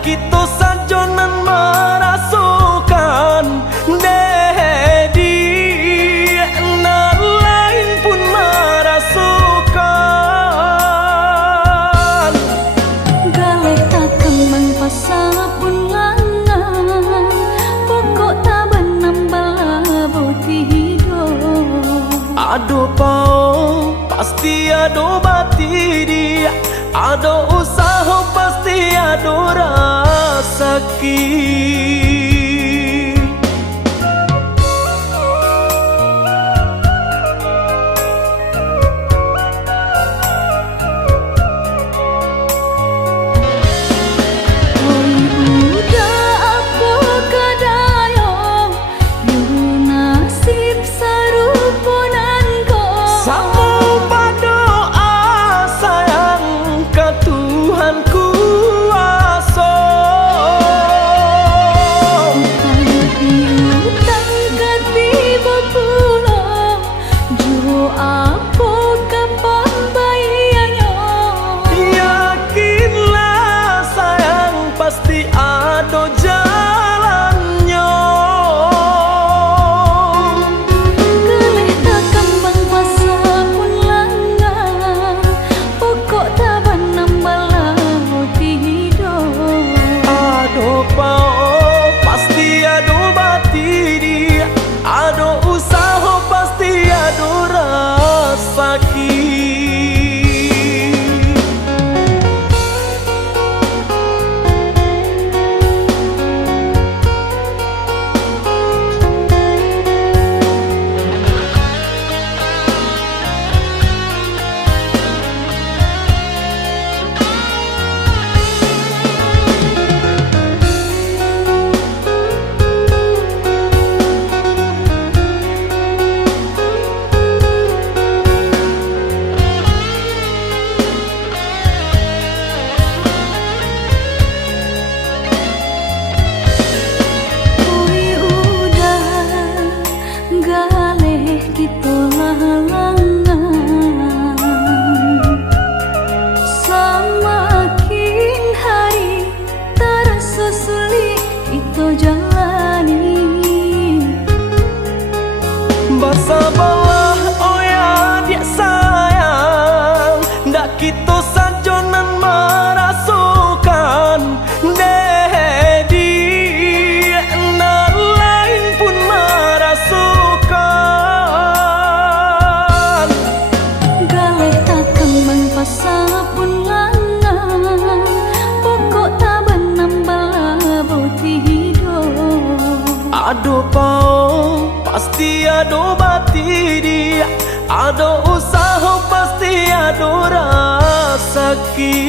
kita sajonan merasukan dedi na lain pun merasukan galeh tak kembang pasal pun langan pokok tak benambal boti hidup ado pau pasti ado bati dia ado usaha pasti ado rasaki pasti ada jalannya. Galeh tak kembang pasal pun langan pokok tak benambal boti hidup Ada pau pasti ada bati dia ada usaha pasti ada rasaki kita halangan semakin hari terasa sulit kita jalani bersabarlah oh ya dia sayang ndak kita sajonan merasukan dedi na lain pun merasukan pasal pun langan pokok tak benambal boti hidup ado pau pasti ado bati dia ada usaha pasti ado rasaki